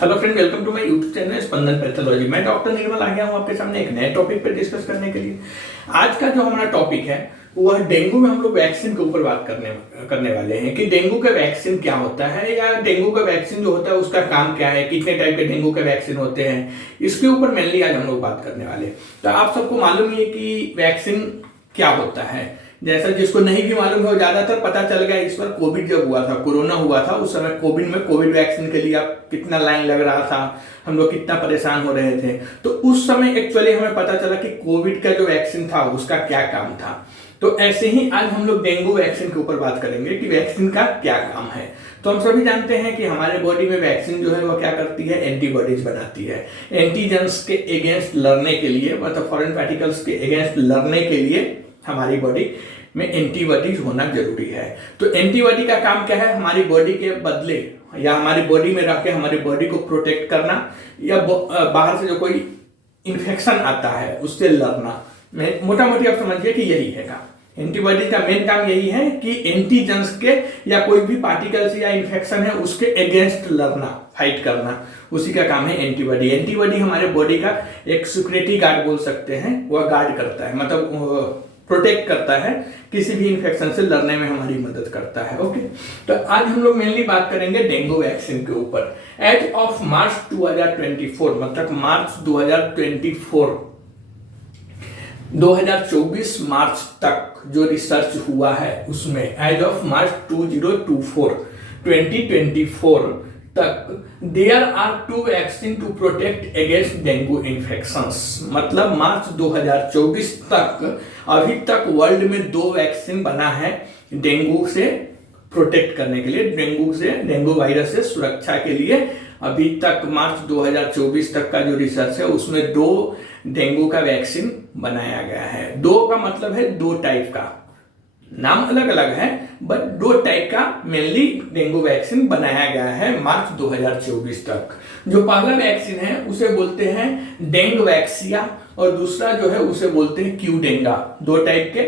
Hello friend, welcome to my YouTube channel Spandan pathology. मैं doctor Nirmal आ गया हूँ आपके सामने एक नए टॉपिक पर डिस्कस करने के लिए। आज का जो हमारा टॉपिक है वो है डेंगू में हम लोग वैक्सीन के ऊपर बात करने वाले हैं कि डेंगू का वैक्सीन क्या होता है या डेंगू का वैक्सीन जो होता है उसका काम क्या है, कितने टाइप के डेंगू के वैक्सीन होते हैं, इसके ऊपर मेनली आज हम लोग बात करने वाले हैं। तो आप सबको मालूम ही है कि वैक्सीन क्या होता है। जैसा जिसको नहीं भी मालूम है वो ज्यादातर पता चल गया इस बार कोविड जब हुआ था, कोरोना हुआ था, उस समय कोविड वैक्सीन के लिए आप कितना लाइन लग रहा था, हम लोग कितना परेशान हो रहे थे। तो उस समय एक्चुअली हमें पता चला कि कोविड का जो वैक्सीन था उसका क्या काम था। तो ऐसे ही आज हम लोग डेंगू वैक्सीन के ऊपर बात करेंगे कि वैक्सीन का क्या काम है। तो हम सभी जानते हैं कि हमारे बॉडी में वैक्सीन जो है वो क्या करती है, एंटीबॉडीज बनाती है। एंटीजेंस के अगेंस्ट लड़ने के लिए, मतलब फॉरेन पार्टिकल्स के अगेंस्ट लड़ने के लिए हमारी बॉडी में एंटीबॉडीज होना जरूरी है। तो एंटीबॉडी का काम क्या है, हमारी बॉडी के बदले या हमारी बॉडी में रख के हमारी बॉडी को प्रोटेक्ट करना या बाहर से जो कोई इन्फेक्शन आता है उससे लड़ना। मोटा मोटी आप समझिए कि यही है काम। एंटीबॉडी का मेन काम यही है कि एंटीजेंस के या कोई भी पार्टिकल्स या इन्फेक्शन है उसके अगेंस्ट लड़ना, फाइट करना, उसी का काम है एंटीबॉडी। एंटीबॉडी हमारे बॉडी का एक सिक्योरिटी गार्ड बोल सकते हैं, वह गार्ड करता है, मतलब प्रोटेक्ट करता है, किसी भी इन्फेक्शन से लड़ने में हमारी मदद करता है। ओके, तो आज हम लोग मेनली बात करेंगे डेंगू वैक्सीन के ऊपर। एज ऑफ मार्च 2024, मतलब मार्च 2024 मार्च तक जो रिसर्च हुआ है उसमें एज ऑफ मार्च 2024 तक there are 2 vaccine to protect against dengue infections. मतलब मार्च 2024 तक अभी तक वर्ल्ड में 2 वैक्सीन बना है डेंगू से प्रोटेक्ट करने के लिए, डेंगू वायरस से सुरक्षा के लिए। अभी तक मार्च 2024 तक का जो रिसर्च है उसमें 2 डेंगू का वैक्सीन बनाया गया है। 2 का मतलब है 2 टाइप का, नाम अलग अलग है बट 2 टाइप का मेनली डेंगू वैक्सीन बनाया गया है मार्च 2024 तक। जो पहला वैक्सीन है उसे बोलते हैं डेंग वैक्सिया और दूसरा जो है उसे बोलते हैं क्यूडेंगा। 2 टाइप के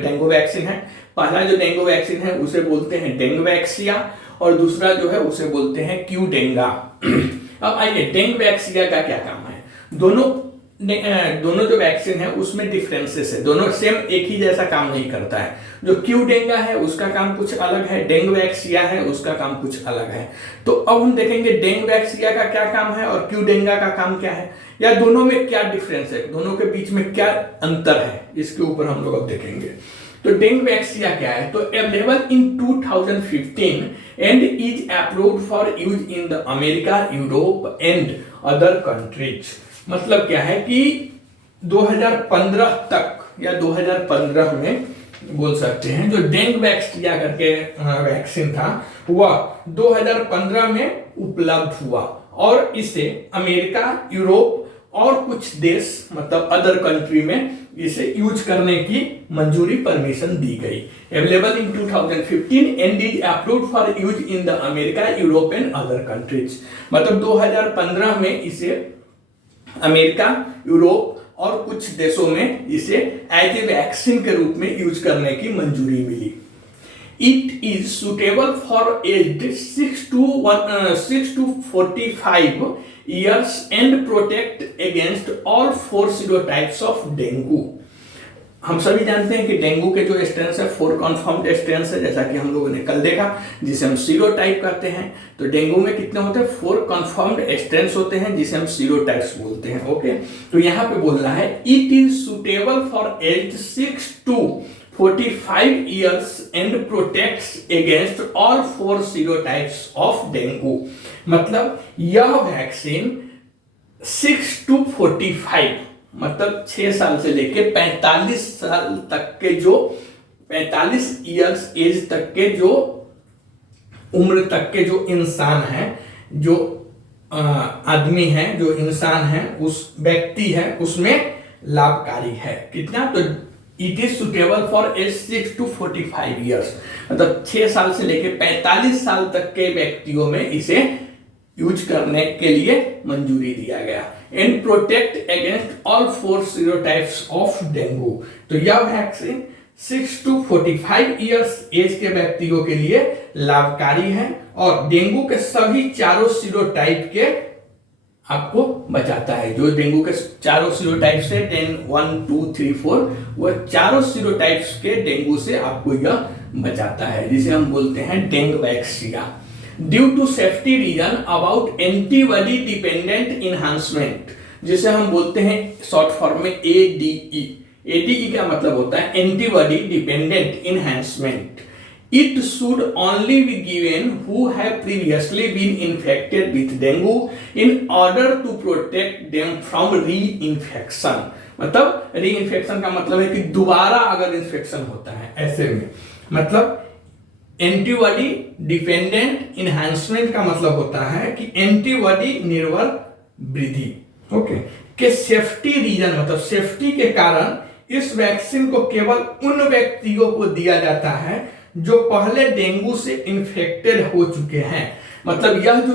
डेंगू वैक्सीन है। पहला जो डेंगू वैक्सीन है उसे बोलते हैं डेंग वैक्सिया और दूसरा जो है उसे बोलते हैं क्यूडेंगा। अब आइए डेंग वैक्सिया का क्या काम है। दोनों जो वैक्सीन है उसमें डिफरेंसेस है, दोनों सेम एक ही जैसा काम नहीं करता है। जो क्यूडेंगा है उसका काम कुछ अलग है, डेंग वैक्सिया है उसका काम कुछ अलग है। तो अब हम देखेंगे डेंग वैक्सिया का क्या काम है और क्यूडेंगा का काम क्या है, या दोनों में क्या डिफरेंस है, दोनों के बीच में क्या अंतर है, इसके ऊपर हम लोग अब देखेंगे। तो डेंग वैक्सिया क्या है, तो available in 2015 and is approved for use in the America, Europe and other countries. मतलब क्या है कि 2015 तक या 2015 में बोल सकते हैं जो डेंग वैक्सिया करके वैक्सीन था वह 2015 में उपलब्ध हुआ और इसे अमेरिका, यूरोप और कुछ देश मतलब अदर कंट्री में इसे यूज करने की मंजूरी, परमिशन दी गई। Available in 2015 and is approved for use in the America, Europe and other countries. मतलब 2015 में इसे अमेरिका, यूरोप और कुछ देशों में इसे एज ए वैक्सीन के रूप में यूज करने की मंजूरी मिली। It is suitable for age 6 to 45 years and protect against all 4 serotypes of dengue. हम सभी जानते हैं कि डेंगू के जो स्ट्रेन्स है 4 कन्फर्म्ड स्ट्रेन्स है, जैसा कि हम लोगों ने कल देखा, जिसे हम सीरोटाइप कहते हैं। तो डेंगू में कितने होते हैं, 4 कन्फर्म्ड स्ट्रेन्स होते हैं जिसे हम सीरोटाइप्स बोलते हैं। ओके, तो यहाँ पे बोलना है it is suitable for age 6 to 45 years and protects against all 4 serotypes of dengue। मतलब यह वैक्सीन 6 to 45 मतलब 6 साल से लेके 45 साल तक के जो 45 इयर्स एज तक के जो उम्र तक के जो इंसान है, जो आदमी है, जो इंसान है, उस व्यक्ति है, उसमें लाभकारी है। कितना, तो it is suitable for age 6 to 45 years मतलब 6 साल से लेके 45 साल तक के व्यक्तियों में इसे यूज करने के लिए मंजूरी दिया गया। And protect against all 4 सीरोटाइप्स of dengue. तो यह वैक्सीन 6 to 45 ईयर्स एज के व्यक्तियों के लिए लाभकारी है और डेंगू के सभी चारों सीरोटाइप के आपको बचाता है। जो डेंगू के चारों सीरोटाइप से 10, 1, 2, 3, 4 वह चारों सीरोटाइप्स के डेंगू से आपको यह बचाता है, जिसे हम बोलते हैं Dengvaxia. Due to safety reason about antibody dependent enhancement, जिसे हम बोलते हैं शॉर्ट फॉर्म में ADE। ADE का मतलब होता है antibody dependent enhancement. It should only be given who have previously been infected with dengue in order to protect them from reinfection। मतलब reinfection का मतलब है कि दोबारा अगर इन्फेक्शन होता है, ऐसे में मतलब एंटीबॉडी डिपेंडेंट इनहांसमेंट का मतलब होता है कि एंटीबॉडी निर्भर वृद्धि, ओके, के सेफ्टी रीजन मतलब सेफ्टी के कारण इस वैक्सीन को केवल उन व्यक्तियों को दिया जाता है जो पहले डेंगू से इन्फेक्टेड हो चुके हैं। मतलब यह जो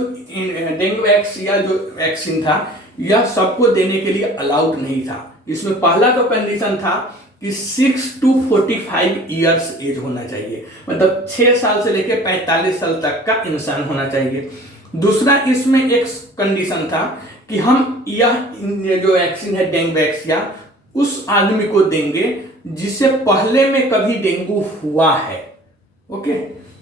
डेंगवैक्सिया जो वैक्सीन था यह सबको देने के लिए अलाउड नहीं था। इसमें पहला तो कंडीशन था कि 6 to 45 ईयर्स एज होना चाहिए, मतलब 6 साल से लेकर 45 साल तक का इंसान होना चाहिए। दूसरा इसमें एक कंडीशन था कि हम यह जो वैक्सीन है डेंगवैक्सिया उस आदमी को देंगे जिसे पहले में कभी डेंगू हुआ है, ओके,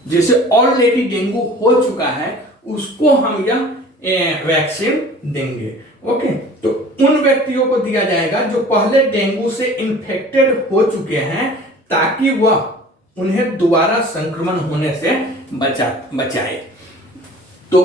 जिसे ऑलरेडी डेंगू हो चुका है उसको हम यह वैक्सीन देंगे, ओके। तो उन व्यक्तियों को दिया जाएगा जो पहले डेंगू से इन्फेक्टेड हो चुके हैं ताकि वह उन्हें दोबारा संक्रमण होने से बचाए। तो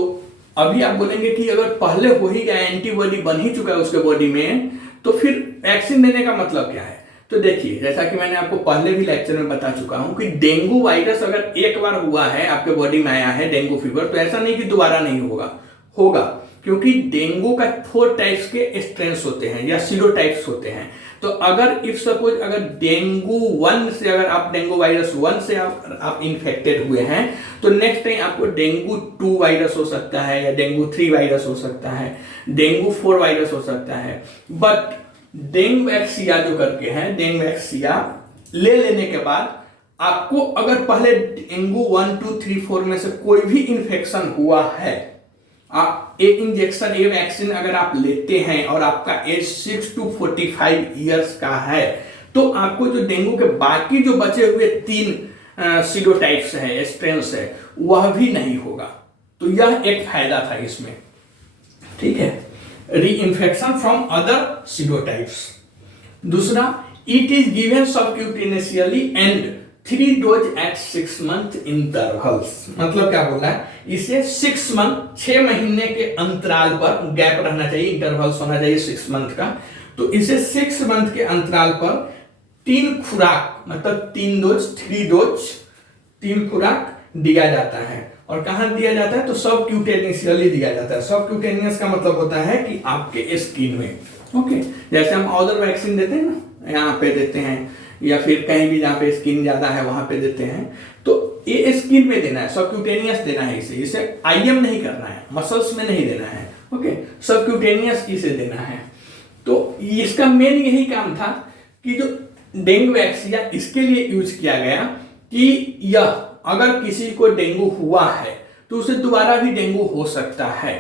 अभी आप बोलेंगे कि अगर पहले हो ही गया, एंटीबॉडी बन ही चुका है उसके बॉडी में, तो फिर वैक्सीन देने का मतलब क्या है? तो देखिए, जैसा कि मैंने आपको पहले भी लेक्चर में बता चुका हूं कि डेंगू वायरस अगर एक बार हुआ है, आपके बॉडी में आया है डेंगू फीवर, तो ऐसा नहीं कि दोबारा नहीं होगा, क्योंकि डेंगू का 4 टाइप्स के स्ट्रेन्स होते हैं या सीरोटाइप्स होते हैं। तो अगर इफ सपोज अगर डेंगू 1 से अगर आप डेंगू वायरस 1 से आप इन्फेक्टेड हुए हैं तो नेक्स्ट टाइम आपको डेंगू 2 वायरस हो सकता है या डेंगू 3 वायरस हो सकता है, डेंगू 4 वायरस हो सकता है। बट डेंगवैक्सिया जो करके है, डेंगवैक्सिया ले लेने के बाद आपको अगर पहले डेंगू 1, 2, 3, 4 में से कोई भी इंफेक्शन हुआ है, आप एक इंजेक्शन ए वैक्सीन अगर आप लेते हैं और आपका एज 6 to 45 ईयर्स का है, तो आपको जो डेंगू के बाकी जो बचे हुए 3 सीरोटाइप्स है, स्ट्रेन्स है, वह भी नहीं होगा। तो यह एक फायदा था इसमें, ठीक है, रीइंफेक्शन फ्रॉम अदर सीरोटाइप्स। दूसरा, it is given subcutaneously and 3 dose at 6 month intervals. मतलब क्या बोल रहा है, इसे 6 महीने के अंतराल पर गैप रहना चाहिए, इंटरवल्स होना चाहिए 6 month का। तो इसे 6 month के अंतराल पर 3 खुराक मतलब 3 डोज 3 डोज 3 खुराक दिया जाता है। और कहां दिया जाता है? तो सबक्यूटेनियसली दिया जाता है। सबक्यूटेनियस का मतलब होता है कि आपके स्किन में, ओके, जैसे हम अदर वैक्सीन देते हैं ना, यहाँ पे देते हैं या फिर कहीं भी जहाँ पे स्किन ज्यादा है वहां पे देते हैं, तो ये स्किन में देना है, सबक्यूटेनियस देना है। इसे IM नहीं करना है, मसल्स में नहीं देना है, ओके, सबक्यूटेनियस इसे देना है। तो इसका मेन यही काम था कि जो डेंगवैक्सिया इसके लिए यूज किया गया कि यह अगर किसी को डेंगू हुआ है तो उसे दोबारा भी डेंगू हो सकता है।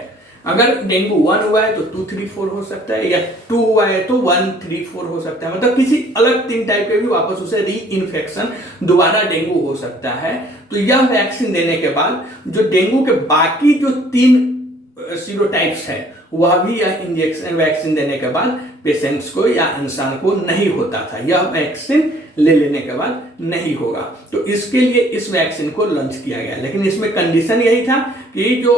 अगर डेंगू 1 हुआ है तो 2, 3, 4 हो सकता है, या 2 हुआ है तो 1, 3, 4 हो सकता है। मतलब किसी अलग 3 टाइप के भी वापस उसे री इन्फेक्शन दोबारा डेंगू हो सकता है। तो यह वैक्सीन देने के बाद जो डेंगू के बाकी जो 3 सीरोटाइप्स है वह भी यह इंजेक्शन वैक्सीन देने के बाद पेशेंट्स को या इंसान को नहीं होता था। यह वैक्सीन ले लेने के बाद नहीं होगा। तो इसके लिए इस वैक्सीन को लॉन्च किया गया, लेकिन इसमें कंडीशन यही था कि जो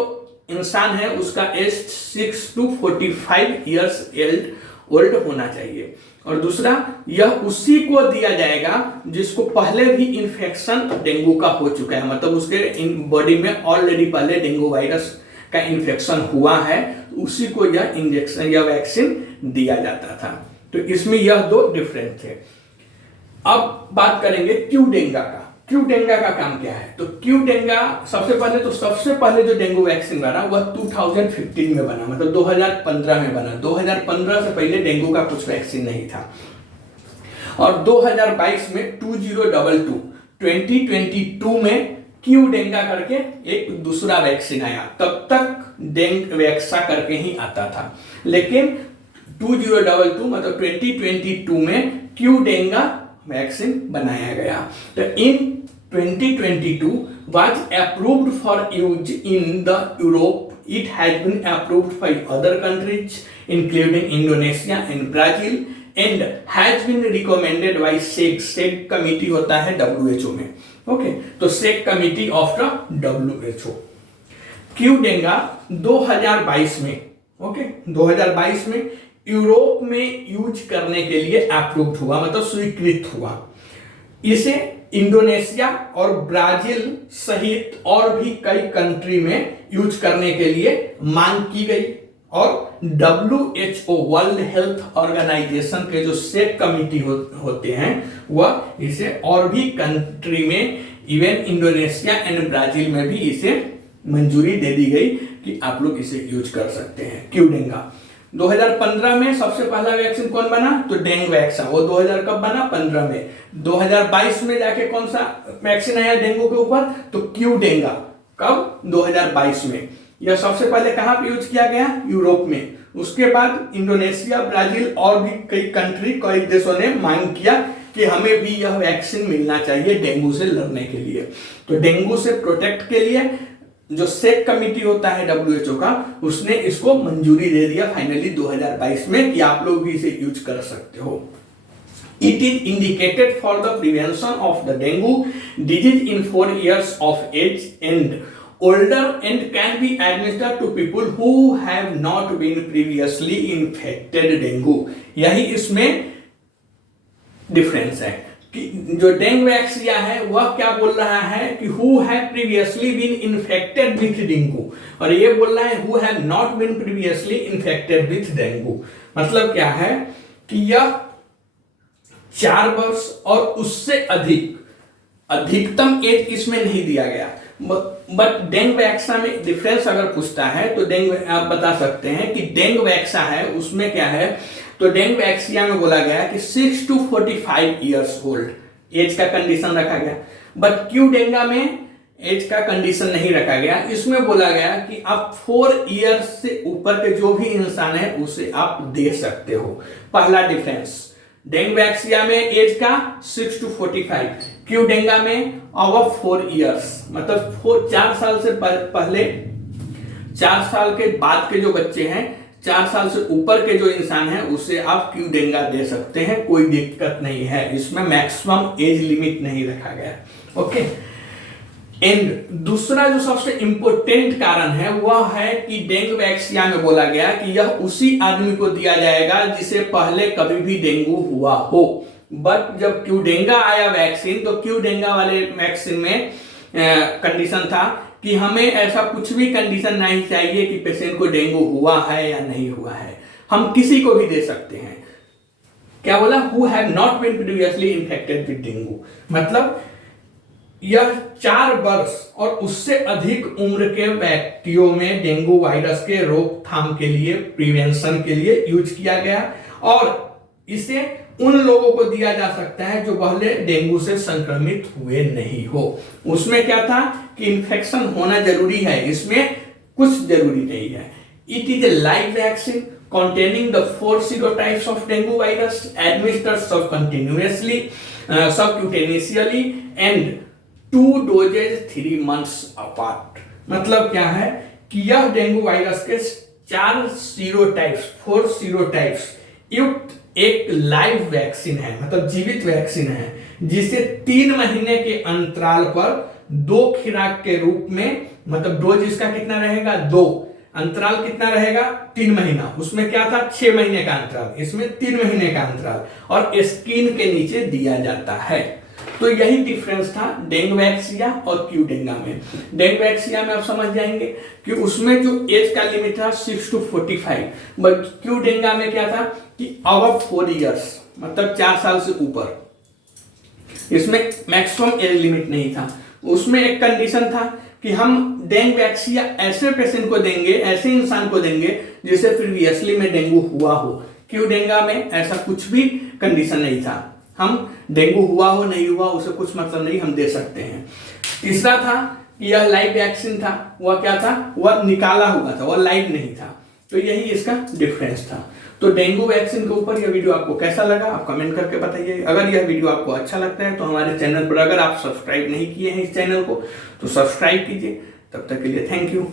इंसान है उसका एज 6 to 45 ईयर्स ओल्ड होना चाहिए। और दूसरा, यह उसी को दिया जाएगा जिसको पहले भी इन्फेक्शन डेंगू का हो चुका है, मतलब उसके बॉडी में ऑलरेडी पहले डेंगू वायरस का इन्फेक्शन हुआ है, तो उसी को यह इंजेक्शन या वैक्सीन दिया जाता था। तो इसमें यह 2 डिफरेंस थे। अब बात करेंगे क्यूडेंगा का। क्यूडेंगा का काम क्या है? तो क्यूडेंगा सबसे पहले जो डेंगू वैक्सीन बना वह 2015 में बना, मतलब 2015 में बना। 2015 से पहले डेंगू का कुछ वैक्सीन नहीं था। और 2022 में 2022 में क्यू डेंगा करके एक दूसरा वैक्सीन आया। तब तक डेंग वैक्सा करके ही आता था, लेकिन 2022 मतलब 2022 में क्यू डेंगा वैक्सीन बनाया गया। तो इन 2022 was approved for use in the Europe. It has been approved by other countries including Indonesia and Brazil and has been recommended by SEC. SEC committee होता है WHO में। ओके, तो SEC committee of the WHO। Qdenga 2022 में, okay, 2022 में Europe में use करने के लिए अप्रूव्ड हुआ, मतलब स्वीकृत हुआ। इसे इंडोनेशिया और ब्राजील सहित और भी कई कंट्री में यूज करने के लिए मांग की गई और WHO वर्ल्ड हेल्थ ऑर्गेनाइजेशन के जो सेक कमिटी होते हैं वह इसे और भी कंट्री में, इवन इंडोनेशिया एंड ब्राजील में भी इसे मंजूरी दे दी गई कि आप लोग इसे यूज कर सकते हैं। क्यू डेंगा 2015 में सबसे पहला वैक्सीन कौन बना? तो डेंग वैक्सा। वो 2000 कब बना? 15 में। 2022 में जाके कौन सा वैक्सीन आया डेंगू के ऊपर? तो क्यू डेंगा। कब? 2022 में। यह सबसे पहले कहां पे यूज किया गया? यूरोप में। उसके बाद इंडोनेशिया, ब्राजील और भी कई कंट्री, कई देशों ने मांग किया कि हमें भी यह वैक्सीन मिलना चाहिए डेंगू से लड़ने के लिए। तो डेंगू से प्रोटेक्ट के लिए जो सेक कमिटी होता है WHO का, उसने इसको मंजूरी दे दिया फाइनली 2022 में कि आप लोग भी इसे यूज कर सकते हो। It is indicated for the prevention of the dengue disease in 4 years of age and older and can be administered to people who have not been previously infected dengue। यही इसमें डिफरेंस है कि जो डेंग वैक्सिया है वह क्या बोल रहा है कि who have previously been infected with dengue, और ये बोल रहा है who have not been previously infected with dengue। मतलब क्या है कि यह 4 वर्ष और उससे अधिक, अधिकतम एज इसमें नहीं दिया गया। बट डेंग वैक्सा में डिफरेंस अगर पूछता है तो डेंग आप बता सकते हैं कि डेंग वैक्सा है उसमें क्या है, तो डेंग वैक्सिया में बोला गया कि 6 to 45 ईयर्स ओल्ड एज का कंडीशन रखा गया। बट क्यू डेंगा में एज का कंडीशन नहीं रखा गया। इसमें बोला गया कि आप 4 ईयर्स से ऊपर के जो भी इंसान है उसे आप दे सकते हो। पहला डिफरेंस, डेंग वैक्सिया में एज का 6 to 45, क्यू डेंगा में अब 4 ईयर्स, मतलब 4 साल से पहले, 4 साल के बाद के जो बच्चे हैं, 4 साल से ऊपर के जो इंसान है उसे आप क्यू डेंगा दे सकते हैं, कोई दिक्कत नहीं है। इसमें मैक्सिमम एज लिमिट नहीं रखा गया। ओके, एंड दूसरा जो सबसे इंपॉर्टेंट कारण है वह है कि डेंगू वैक्सिया में बोला गया कि यह उसी आदमी को दिया जाएगा जिसे पहले कभी भी डेंगू हुआ हो। बट जब क्यू डेंगा आया वैक्सीन, तो क्यू डेंगा वाले वैक्सीन में कंडीशन था कि हमें ऐसा कुछ भी कंडीशन नहीं चाहिए कि पेशेंट को डेंगू हुआ है या नहीं हुआ है, हम किसी को भी दे सकते हैं। क्या बोला? Who have not been previously infected with dengue, मतलब यह 4 वर्ष और उससे अधिक उम्र के व्यक्तियों में डेंगू वायरस के रोकथाम के लिए, प्रिवेंशन के लिए यूज किया गया। और इसे उन लोगों को दिया जा सकता है जो पहले डेंगू से संक्रमित हुए नहीं हो। उसमें क्या था कि इन्फेक्शन होना जरूरी है, इसमें कुछ जरूरी नहीं है। It is a live vaccine containing the 4 serotypes of dengue virus administered subcutaneously and 2 doses 3 months apart। मतलब क्या है कि यह डेंगू वायरस के 4 सीरोटाइप्स युक्त एक लाइव वैक्सीन है, मतलब जीवित वैक्सीन है, जिसे 3 महीने के अंतराल पर 2 खुराक के रूप में, मतलब डोज इसका कितना रहेगा? 2, अंतराल कितना रहेगा? 3 महीना। उसमें क्या था? 6 महीने का अंतराल, इसमें 3 महीने का अंतराल, और स्किन के नीचे दिया जाता है। तो यही डिफरेंस था डेंग वैक्सिया और क्यू डेंगा में। डेंग वैक्सिया में आप समझ जाएंगे कि उसमें जो एज का लिमिट था 6 to 45, बट क्यू डेंगा में क्या था कि अब 4 इयर्स, मतलब 4 साल से ऊपर। इसमें मैक्सिमम एज लिमिट नहीं था। उसमें एक कंडीशन था कि हम डेंग वैक्सिया ऐसे पेशेंट को देंगे, ऐसे इंसान को देंगे जिसे प्रीवियसली में डेंगू हुआ हो। क्यू डेंगा में ऐसा कुछ भी कंडीशन नहीं था। हम डेंगू हुआ हो नहीं हुआ उसे कुछ मतलब नहीं, हम दे सकते हैं। तीसरा था कि यह लाइव वैक्सीन था, वह क्या था, वह निकाला हुआ था, वह लाइव नहीं था। तो यही इसका डिफरेंस था। तो डेंगू वैक्सीन के ऊपर यह वीडियो आपको कैसा लगा आप कमेंट करके बताइए। अगर यह वीडियो आपको अच्छा लगता है तो हमारे चैनल पर अगर आप सब्सक्राइब नहीं किए हैं इस चैनल को तो सब्सक्राइब कीजिए। तब तक के लिए थैंक यू।